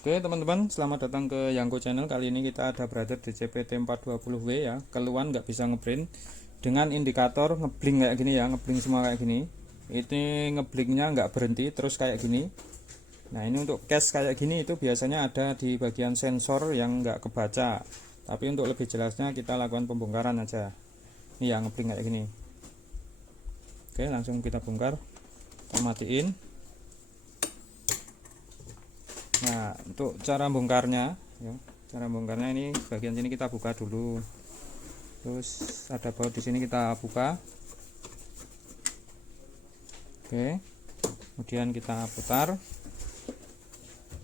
Oke teman-teman, selamat datang ke Yangko Channel. Kali ini kita ada berada di CPT420W ya. Keluhan nggak bisa ngeprint dengan indikator ngeblink kayak gini ya, ngeblink semua kayak gini. Ini ngeblinknya nggak berhenti terus kayak gini. Nah ini untuk cache kayak gini itu biasanya ada di bagian sensor yang nggak kebaca. Tapi untuk lebih jelasnya kita lakukan pembongkaran aja. Ini yang ngeblink kayak gini. Oke, langsung kita bongkar. Kita matiin. Nah, untuk cara bongkarnya ya, cara bongkarnya ini bagian sini kita buka dulu. Terus ada baut di sini kita buka. Oke. Kemudian kita putar.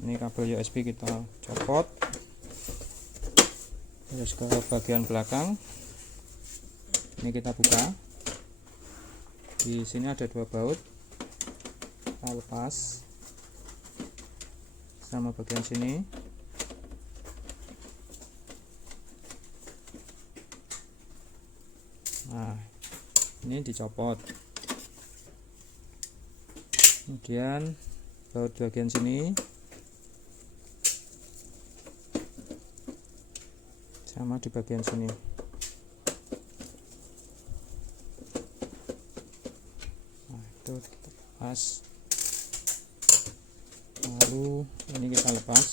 Ini kabel USB kita copot. Terus ke bagian belakang. Ini kita buka. Di sini ada dua baut. Kita lepas sama bagian sini. Nah, ini dicopot. Kemudian baut bagian sini sama di bagian sini. Nah, itu kita lepas. Lalu ini kita lepas,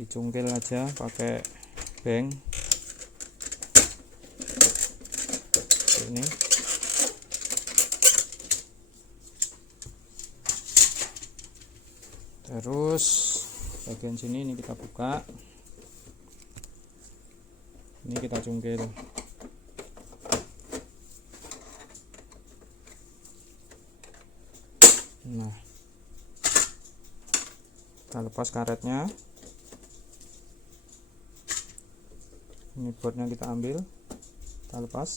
dicungkil aja pakai bank ini. Terus bagian sini ini kita buka, ini kita cungkil. Nah, kita lepas karetnya. Ini bautnya kita ambil, kita lepas.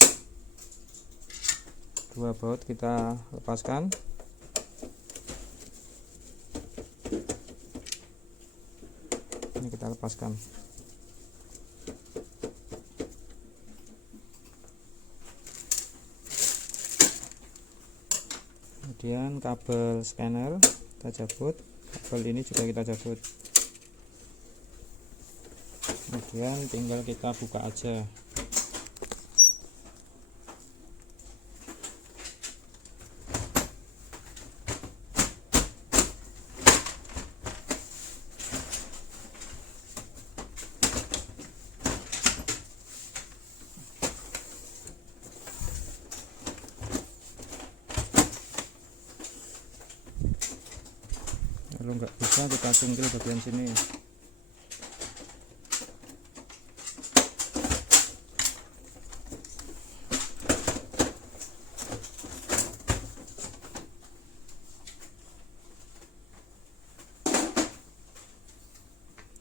Dua baut kita lepaskan. Ini kita lepaskan. Kemudian kabel scanner kita cabut, kabel ini juga kita cabut. Kemudian tinggal kita buka aja. Kalau nggak bisa kita cungkil bagian sini.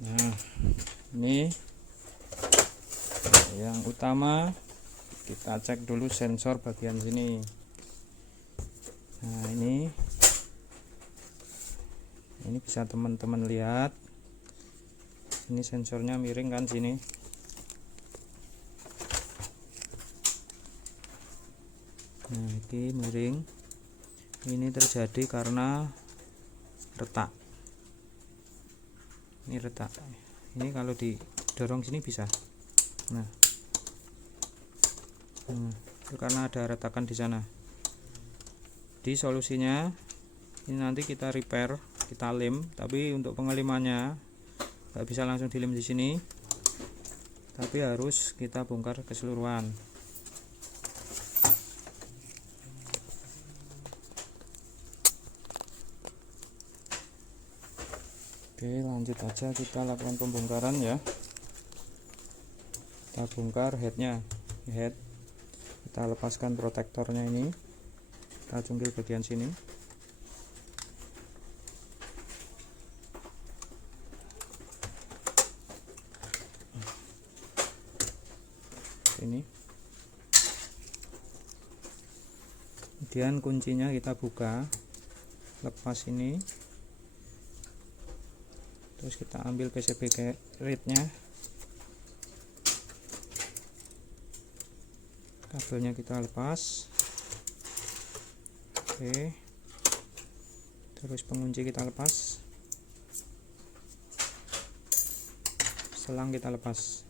Nah, ini yang utama, kita cek dulu sensor bagian sini. Nah, ini bisa teman-teman lihat, ini sensornya miring kan sini. Nah, ini miring, ini terjadi karena retak. Ini retak, ini kalau didorong sini bisa. Nah, itu karena ada retakan di sana. Di solusinya ini nanti kita repair, kita lem, tapi untuk pengelimannya nggak bisa langsung dilem di sini, tapi harus kita bongkar keseluruhan. Oke, lanjut aja kita lakukan pembongkaran ya. Kita bongkar headnya, head kita lepaskan protektornya, ini kita cungkil bagian sini. Ini kemudian kuncinya kita buka, lepas ini, terus kita ambil PCB gate-nya, kabelnya kita lepas. Oke, Terus pengunci kita lepas, selang kita lepas.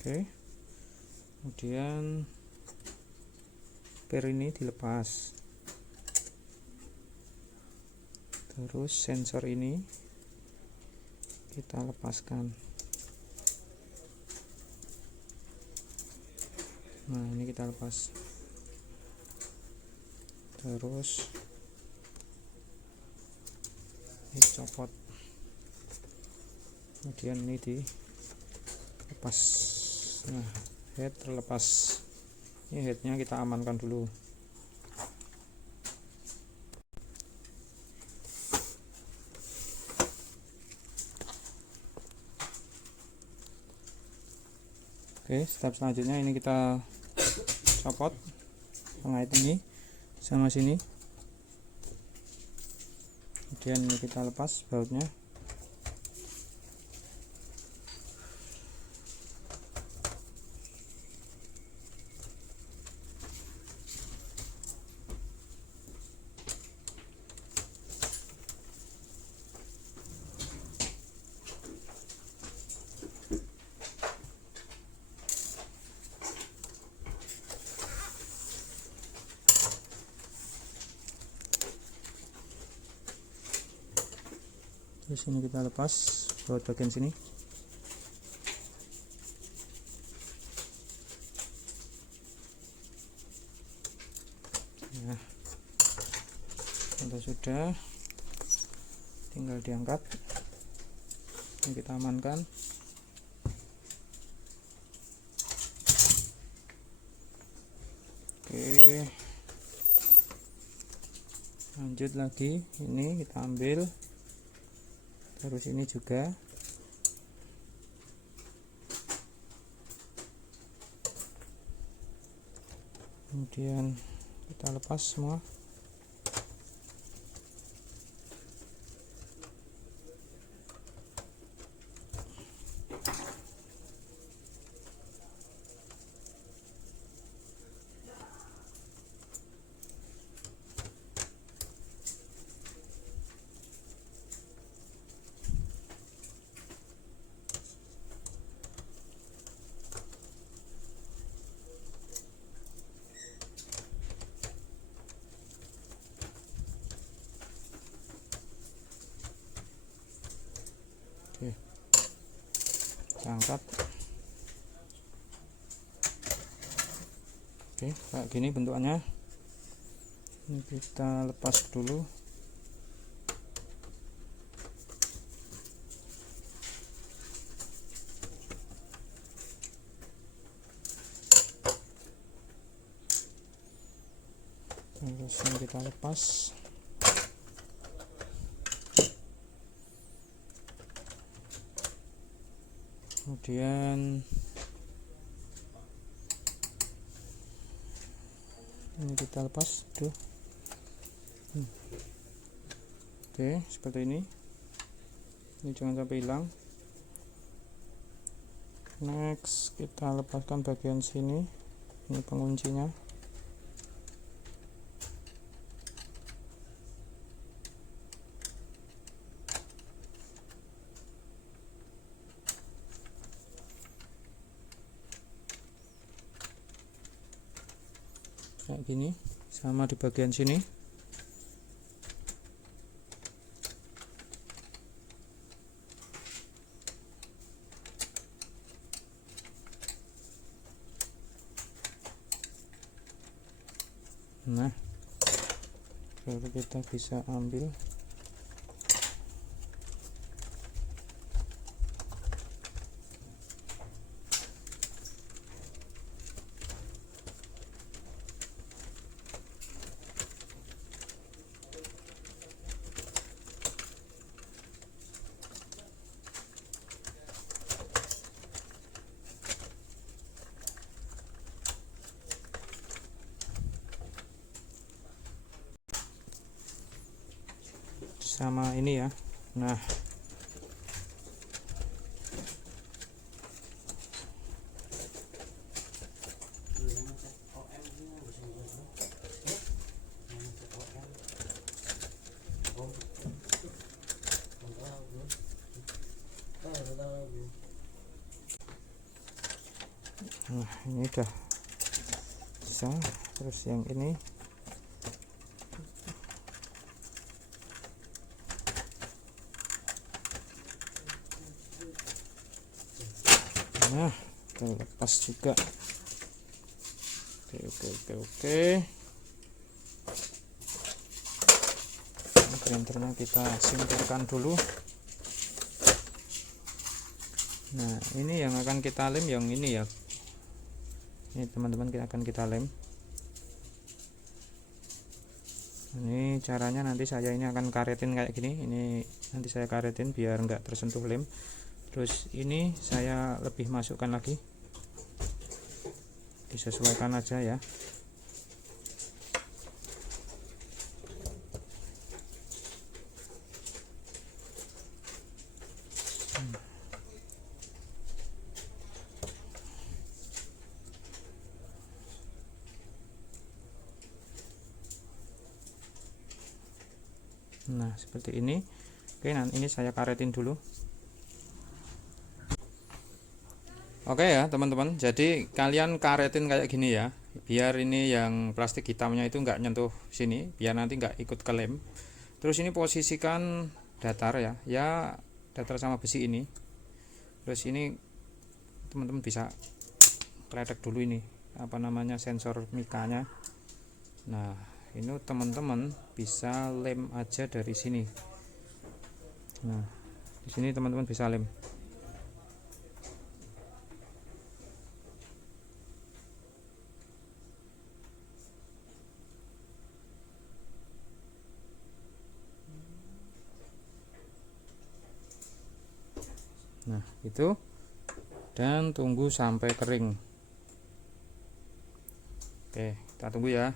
Oke, kemudian per ini dilepas, terus sensor ini kita lepaskan. Nah, ini kita lepas, terus dicopot, kemudian ini dilepas. Nah, head terlepas. Ini headnya kita amankan dulu. Oke, step selanjutnya ini kita copot pengait ini sama sini, kemudian ini kita lepas bautnya. Terus ini kita lepas baut bagian sini. Nah, kalau sudah, tinggal diangkat. Ini kita amankan. Oke, lanjut lagi. Ini kita ambil, terus ini juga. Kemudian kita lepas semua. Oke, kita angkat. Oke, kayak gini bentukannya. Ini kita lepas dulu. Terus ini kita lepas. Kemudian ini kita lepas tuh. Oke, seperti ini jangan sampai hilang. Next kita lepaskan bagian sini, ini penguncinya. Kayak gini, sama di bagian sini. Nah, baru kita bisa ambil. sama ini ya. Nah, ini udah bisa. Terus yang ini nah terlepas juga. Oke. Ini printernya kita singkirkan dulu. Nah, ini yang akan kita lem yang ini ya. Ini teman-teman, kita lem. Ini caranya nanti saya ini akan karetin kayak gini. Ini nanti saya karetin biar enggak tersentuh lem. Terus ini saya lebih masukkan lagi, disesuaikan aja ya. Nah, seperti ini. Oke, nah ini saya karetin dulu. Oke ya teman-teman, jadi kalian karetin kayak gini ya, biar ini yang plastik hitamnya itu nggak nyentuh sini, biar nanti nggak ikut ke lem. Terus ini posisikan datar ya, datar sama besi ini. Terus ini teman-teman bisa kletek dulu ini apa namanya sensor mikanya. Nah, ini teman-teman bisa lem aja dari sini. Nah, di sini teman-teman bisa lem. Nah, itu, dan tunggu sampai kering. Oke, kita tunggu ya.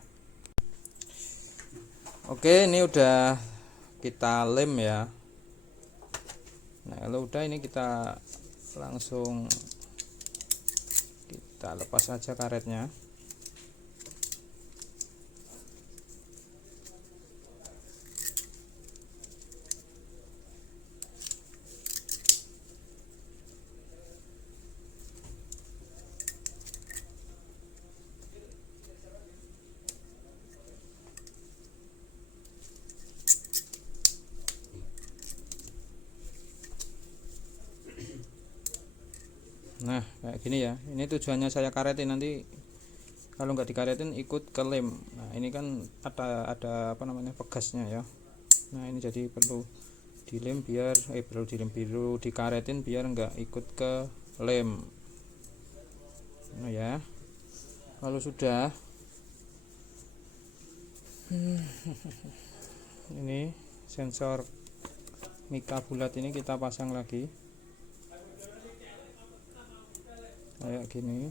Oke, ini udah kita lem ya. Nah, kalau udah ini kita langsung kita lepas aja karetnya. Nah, kayak gini ya. Ini tujuannya saya karetin, nanti kalau nggak dikaretin ikut ke lem. Nah, ini kan ada apa namanya pegasnya ya. Nah, ini jadi perlu dilem perlu dikaretin biar nggak ikut ke lem. Nah ya, kalau sudah ini sensor mika bulat ini kita pasang lagi kayak gini.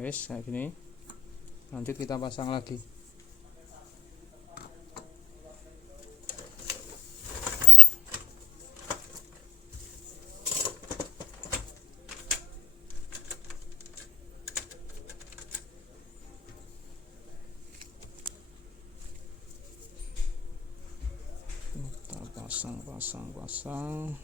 Wes kayak gini, lanjut kita pasang lagi. Kita pasang.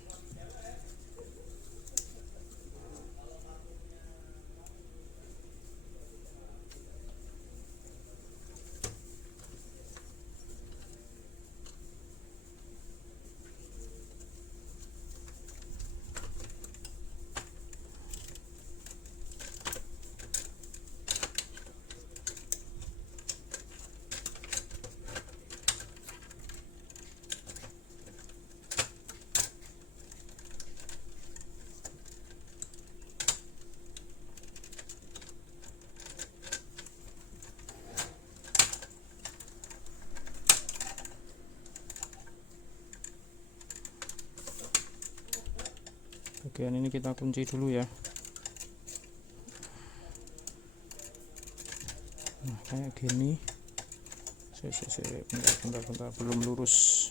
Bagian ini kita kunci dulu ya. Nah, kayak gini bentar, belum lurus.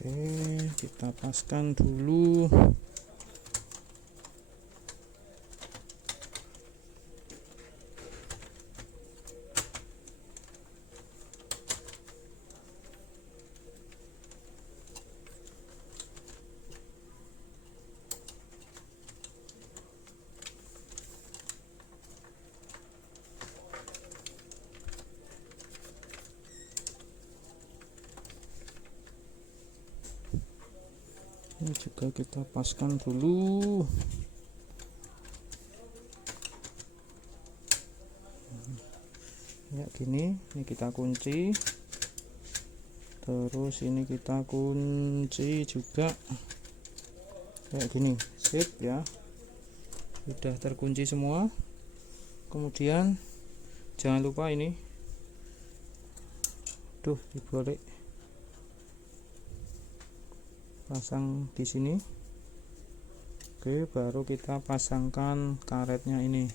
Oke, kita paskan dulu. Ini juga kita paskan dulu. Ya gini, ini kita kunci. Terus ini kita kunci juga. Kayak gini, sip ya. Sudah terkunci semua. Kemudian jangan lupa ini. Tuh, dibalik. Pasang di sini. Oke, baru kita pasangkan karetnya ini.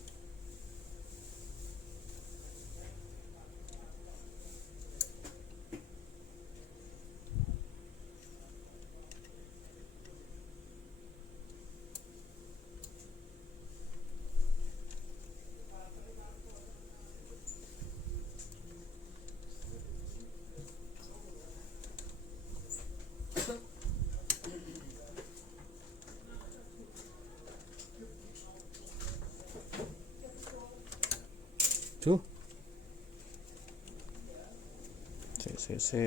Tuh,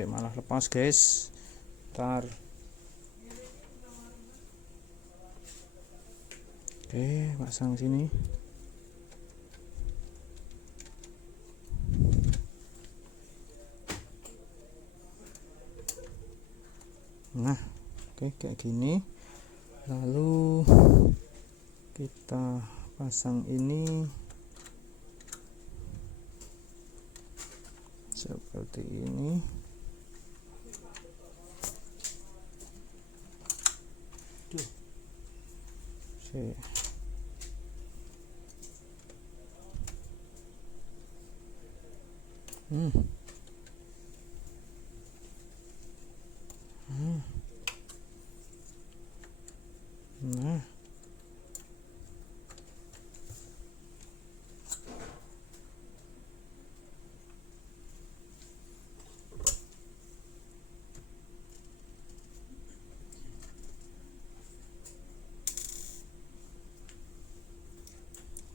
malah lepas guys. Ntar. Oke, pasang sini. Nah, oke kayak gini. Lalu kita pasang ini seperti ini. Tuh. Nah,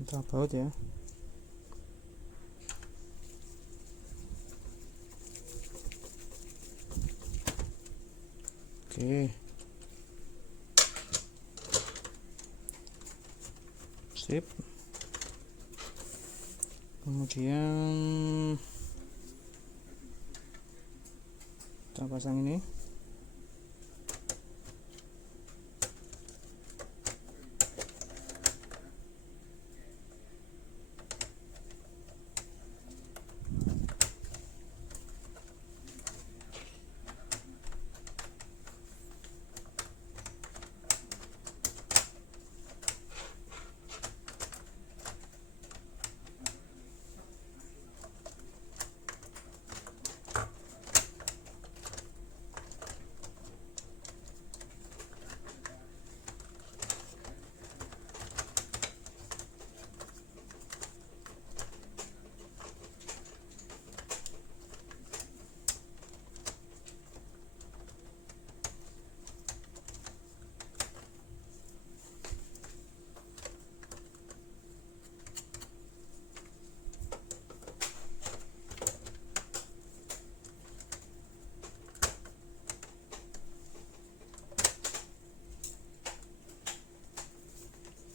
kita baut ya. Oke, sip. Kemudian kita pasang ini.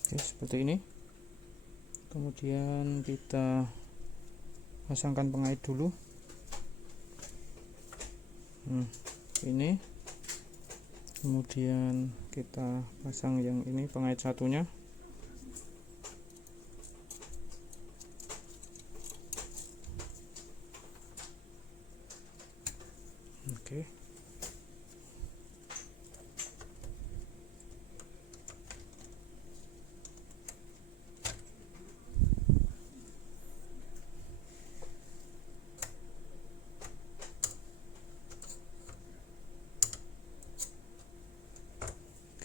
Oke, seperti ini. Kemudian kita pasangkan pengait dulu. Ini. Kemudian kita pasang yang ini, pengait satunya. Oke.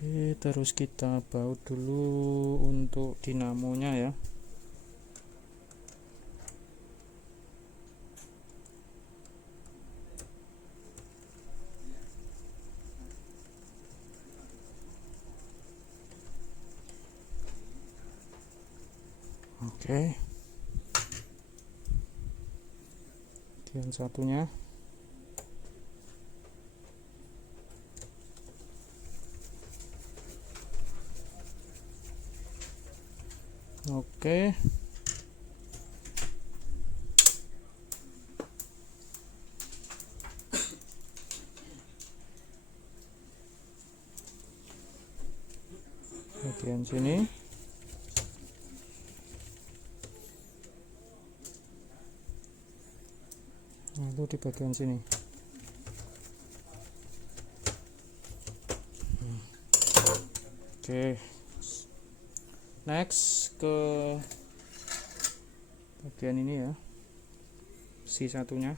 Oke, terus kita baut dulu untuk dinamonya ya. Oke. Bagian satunya. Oke. Bagian sini. Lalu di bagian sini. Oke. Next ke bagian ini ya, si satunya.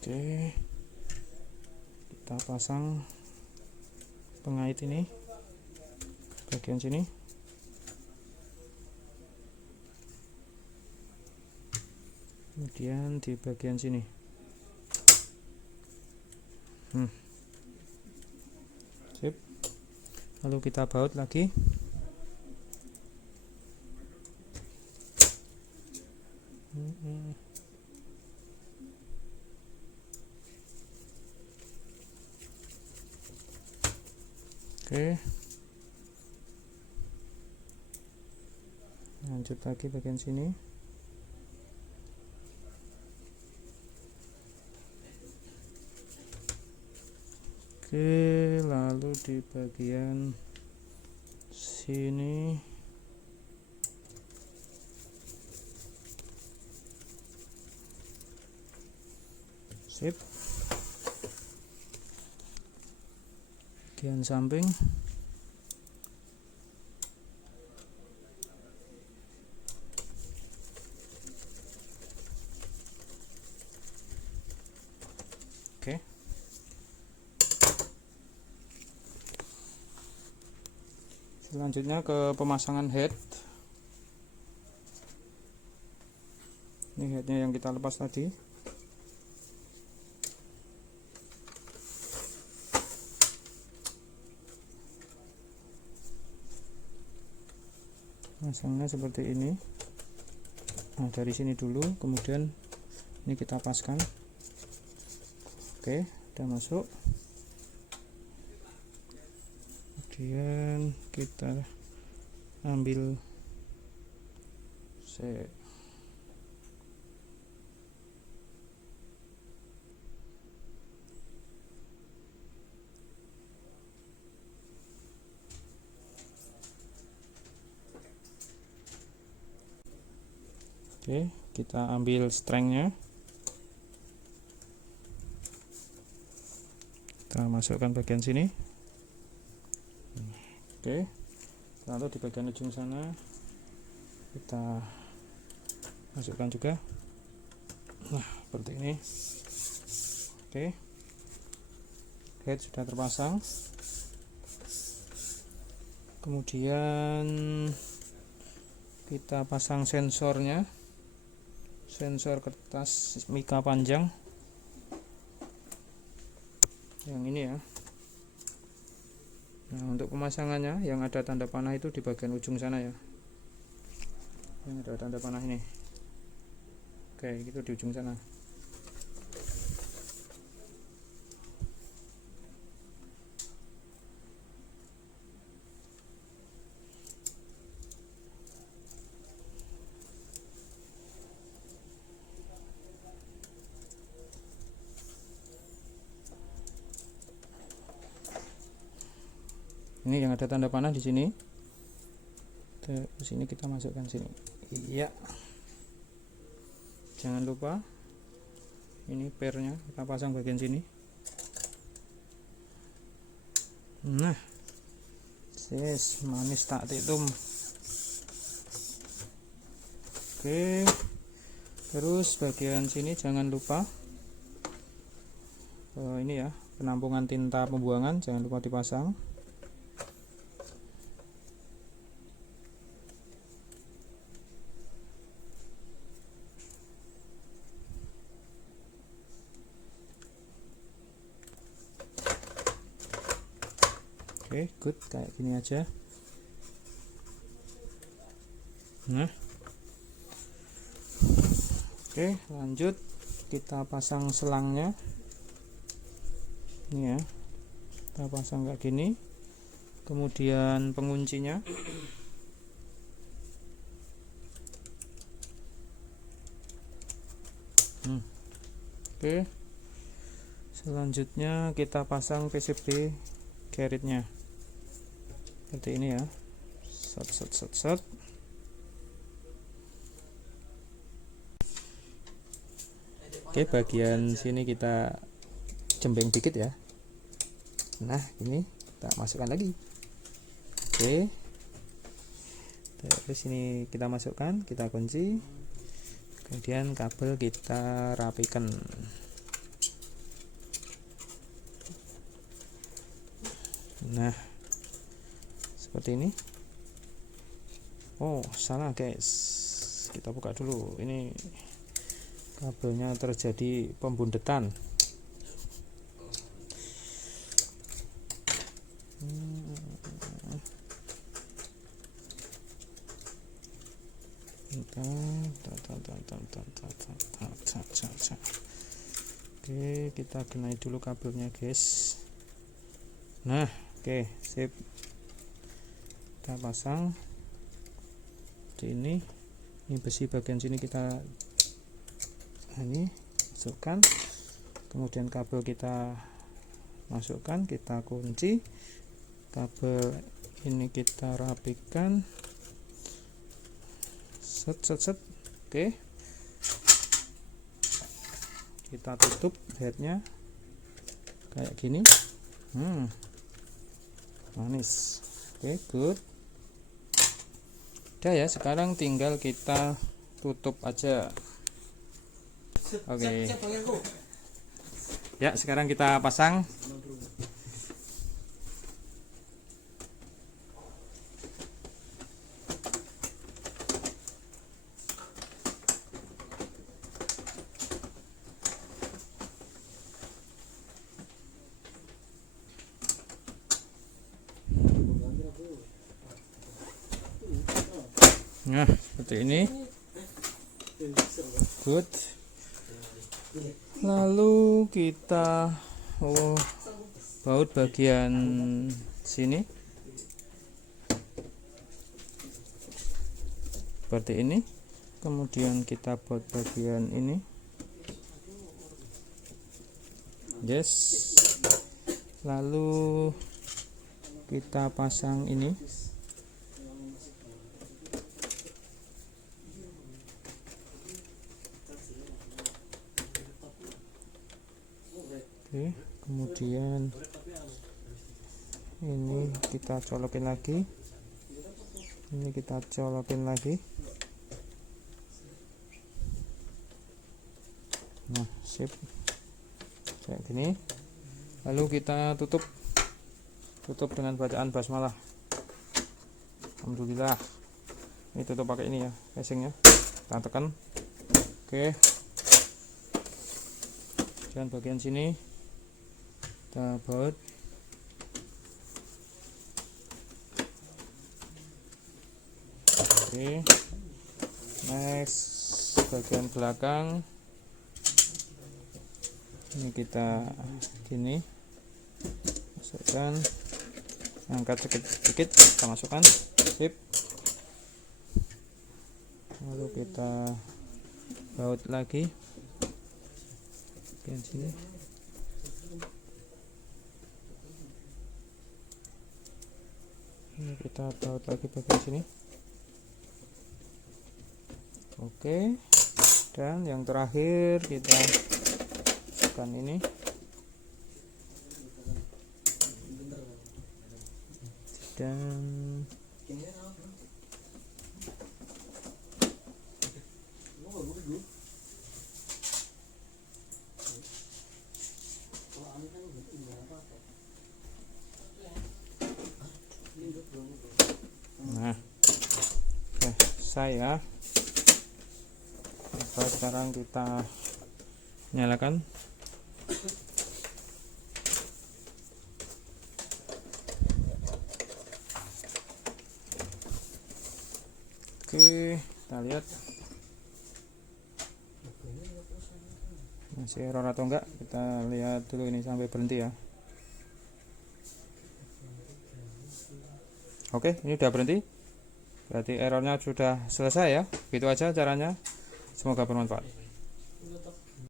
Oke, kita pasang pengait ini bagian sini. Kemudian di bagian sini. Sip. Lalu kita baut lagi. Oke, lanjut lagi bagian sini. Oke, lalu di bagian sini. Sip. Bagian samping. Oke. Selanjutnya ke pemasangan head. Ini headnya yang kita lepas tadi. Pasangnya seperti ini. Nah, dari sini dulu, kemudian ini kita paskan. Oke, udah masuk. Kemudian kita ambil Oke, kita ambil strengnya, kita masukkan bagian sini. Oke, lalu di bagian ujung sana kita masukkan juga. Nah, seperti ini. Oke, head sudah terpasang. Kemudian kita pasang sensornya, sensor kertas mika panjang. yang ini ya. Nah, untuk pemasangannya yang ada tanda panah itu di bagian ujung sana ya, yang ada tanda panah ini. Oke, gitu di ujung sana. Ini yang ada tanda panah di sini. Terus ini kita masukkan sini. Iya. Jangan lupa ini pernya kita pasang bagian sini. Nah, sis manis tak titum. Oke. Terus bagian sini jangan lupa ini ya, penampungan tinta pembuangan jangan lupa dipasang. Oke, good, kayak gini aja. Nah, oke, lanjut kita pasang selangnya. Ini ya, kita pasang kayak gini. Kemudian penguncinya. Oke, selanjutnya kita pasang PCB carrotnya seperti ini ya. Set. Oke, bagian sini kita jembeng dikit ya. Nah, ini kita masukkan lagi. Oke, terus ini kita masukkan, kita kunci, kemudian kabel kita rapikan. Nah, seperti ini. Oh, salah guys, kita buka dulu. Ini kabelnya terjadi pembundetan. Oke, kita kenai dulu kabelnya guys. Nah, oke, sip. Kita pasang seperti ini. Ini besi bagian sini kita ini masukkan, kemudian kabel kita masukkan, kita kunci, kabel ini kita rapikan, set. Oke, kita tutup headnya kayak gini. Manis. Oke, good. Udah ya, sekarang tinggal kita tutup aja. Oke. Ya, sekarang kita pasang. Nah, seperti ini. Good. Lalu kita baut bagian sini seperti ini, kemudian kita baut bagian ini. Yes, lalu kita pasang ini. Oke, kemudian ini kita colokin lagi, ini kita colokin lagi. Nah, sip, kayak gini. Lalu kita tutup dengan bacaan basmalah. Alhamdulillah. Ini tutup pakai ini ya, casingnya. Kita tekan. Oke, dan bagian sini kita baut. Oke, next bagian belakang ini kita gini masukkan, angkat sedikit kita masukkan, sip. Lalu kita baut lagi bagian sini. Ini kita baut lagi bagian sini. Oke, dan yang terakhir kita masukkan ini. Dan nah, selesai ya. Sekarang kita nyalakan. Oke, kita lihat masih error atau enggak. Kita lihat dulu ini sampai berhenti ya. Oke, ini udah berhenti, berarti errornya sudah selesai ya. Gitu aja caranya, semoga bermanfaat.